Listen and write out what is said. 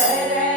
Saturday.